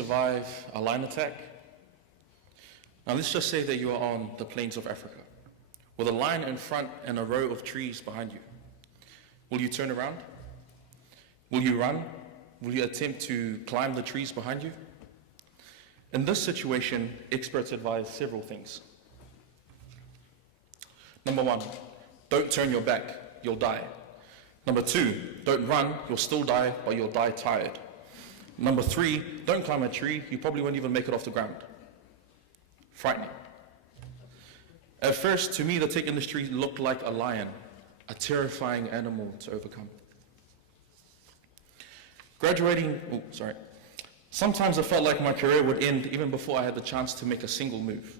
survive a lion attack? Now let's just say that you are on the plains of Africa, with a lion in front and a row of trees behind you. Will you turn around? Will you run? Will you attempt to climb the trees behind you? In this situation, experts advise several things. Number one, don't turn your back, you'll die. Number two, don't run, you'll still die, but you'll die tired. Number three, don't climb a tree, you probably won't even make it off the ground. Frightening. At first, to me, the tech industry looked like a lion, a terrifying animal to overcome. Sometimes I felt like my career would end even before I had the chance to make a single move.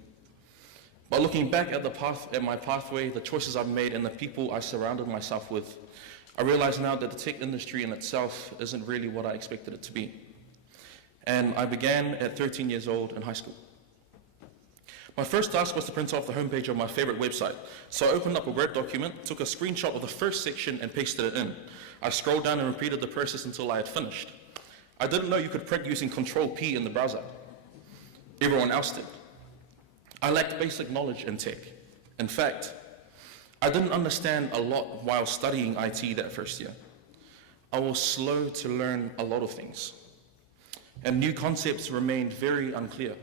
But looking back at my pathway, the choices I've made, and the people I surrounded myself with, I realize now that the tech industry in itself isn't really what I expected it to be. And I began at 13 years old in high school. My first task was to print off the homepage of my favorite website. So I opened up a Word document, took a screenshot of the first section and pasted it in. I scrolled down and repeated the process until I had finished. I didn't know you could print using Control-P in the browser. Everyone else did. I lacked basic knowledge in tech. In fact, I didn't understand a lot while studying IT that first year. I was slow to learn a lot of things, and new concepts remained very unclear.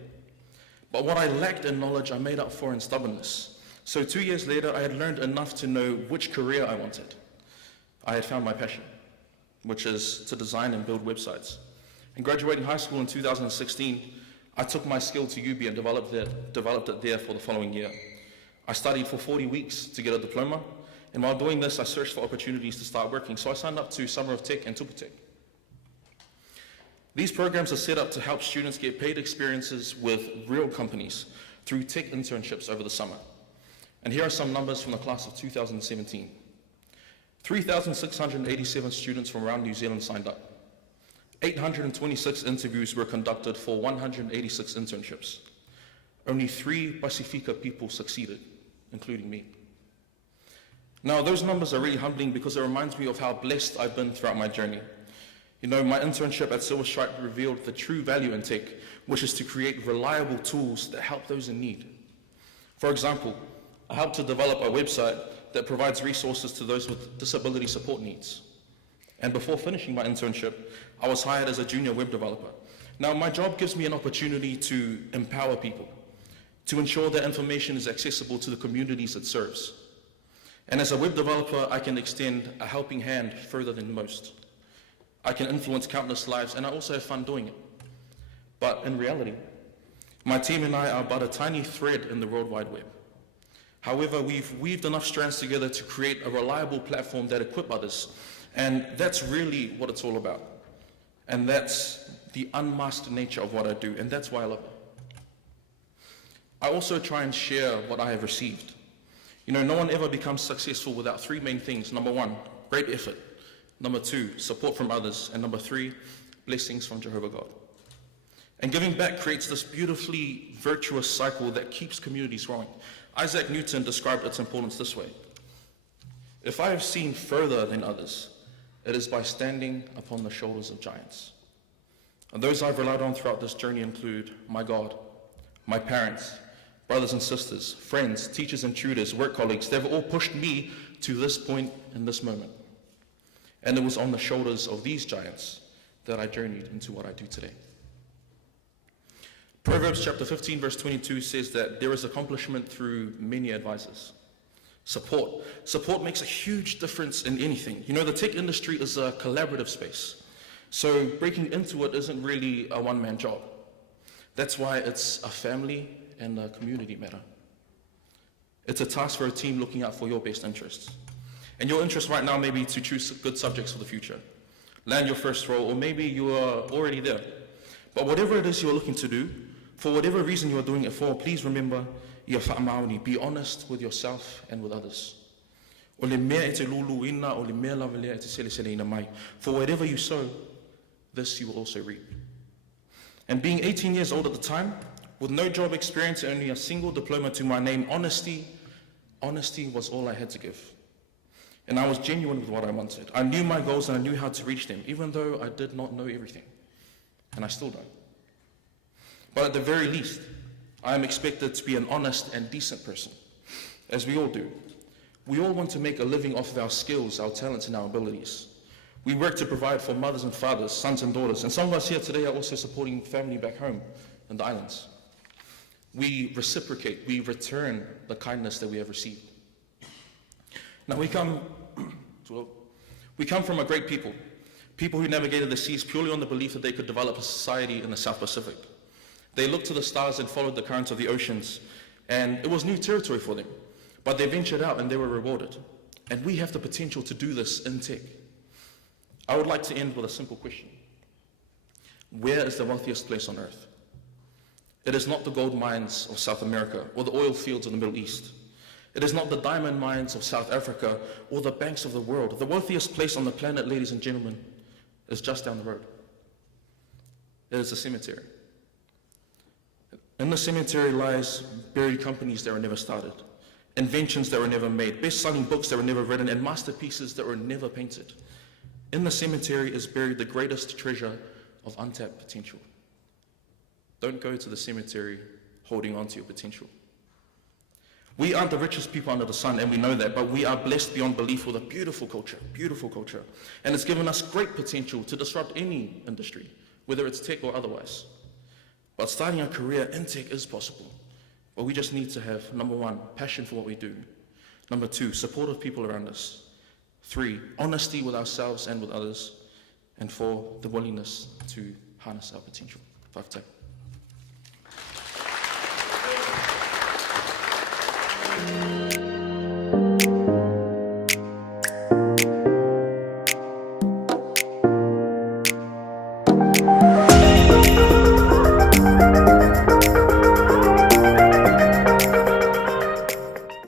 But what I lacked in knowledge, I made up for in stubbornness. So 2 years later, I had learned enough to know which career I wanted. I had found my passion, which is to design and build websites. And graduating high school in 2016, I took my skill to UB and developed it there for the following year. I studied for 40 weeks to get a diploma, and while doing this, I searched for opportunities to start working. So I signed up to Summer of Tech and Tupu. These programs are set up to help students get paid experiences with real companies through tech internships over the summer. And here are some numbers from the class of 2017. 3,687 students from around New Zealand signed up. 826 interviews were conducted for 186 internships. Only 3 Pacifica people succeeded, including me. Now, those numbers are really humbling because it reminds me of how blessed I've been throughout my journey. You know, my internship at Silver Stripe revealed the true value in tech, which is to create reliable tools that help those in need. For example, I helped to develop a website that provides resources to those with disability support needs. And before finishing my internship, I was hired as a junior web developer. Now, my job gives me an opportunity to empower people, to ensure that information is accessible to the communities it serves. And as a web developer, I can extend a helping hand further than most. I can influence countless lives, and I also have fun doing it. But in reality, my team and I are but a tiny thread in the World Wide Web. However, we've weaved enough strands together to create a reliable platform that equip others, and that's really what it's all about. And that's the unmasked nature of what I do, and that's why I love it. I also try and share what I have received. You know, no one ever becomes successful without 3 main things. Number 1, great effort. Number 2, support from others. And number 3, blessings from Jehovah God. And giving back creates this beautifully virtuous cycle that keeps communities growing. Isaac Newton described its importance this way: if I have seen further than others, it is by standing upon the shoulders of giants. And those I've relied on throughout this journey include my God, my parents, brothers and sisters, friends, teachers and tutors, work colleagues. They've all pushed me to this point in this moment. And it was on the shoulders of these giants that I journeyed into what I do today. Proverbs chapter 15 verse 22 says that there is accomplishment through many advisors. Support. Support makes a huge difference in anything. You know, the tech industry is a collaborative space. So breaking into it isn't really a one-man job. That's why it's a family and a community matter. It's a task for a team looking out for your best interests. And your interest right now may be to choose good subjects for the future, land your first role, or maybe you are already there. But whatever it is you're looking to do, for whatever reason you are doing it for, please remember, be honest with yourself and with others. For whatever you sow, this you will also reap. And being 18 years old at the time, with no job experience and only a single diploma to my name, honesty was all I had to give. And I was genuine with what I wanted. I knew my goals and I knew how to reach them, even though I did not know everything. And I still don't. But at the very least, I am expected to be an honest and decent person, as we all do. We all want to make a living off of our skills, our talents, and our abilities. We work to provide for mothers and fathers, sons and daughters, and some of us here today are also supporting family back home in the islands. We reciprocate, we return the kindness that we have received. Now we come from a great people who navigated the seas purely on the belief that they could develop a society in the South Pacific. They looked to the stars and followed the currents of the oceans, and it was new territory for them. But they ventured out and they were rewarded. And we have the potential to do this in tech. I would like to end with a simple question. Where is the wealthiest place on earth? It is not the gold mines of South America or the oil fields of the Middle East. It is not the diamond mines of South Africa or the banks of the world. The wealthiest place on the planet, ladies and gentlemen, is just down the road. It is a cemetery. In the cemetery lies buried companies that were never started, inventions that were never made, best-selling books that were never written, and masterpieces that were never painted. In the cemetery is buried the greatest treasure of untapped potential. Don't go to the cemetery holding on to your potential. We aren't the richest people under the sun, and we know that, but we are blessed beyond belief with a beautiful culture. And it's given us great potential to disrupt any industry, whether it's tech or otherwise. But starting a career in tech is possible. But we just need to have, number one, passion for what we do. Number two, supportive people around us. 3, honesty with ourselves and with others. And 4, the willingness to harness our potential. 5 tech.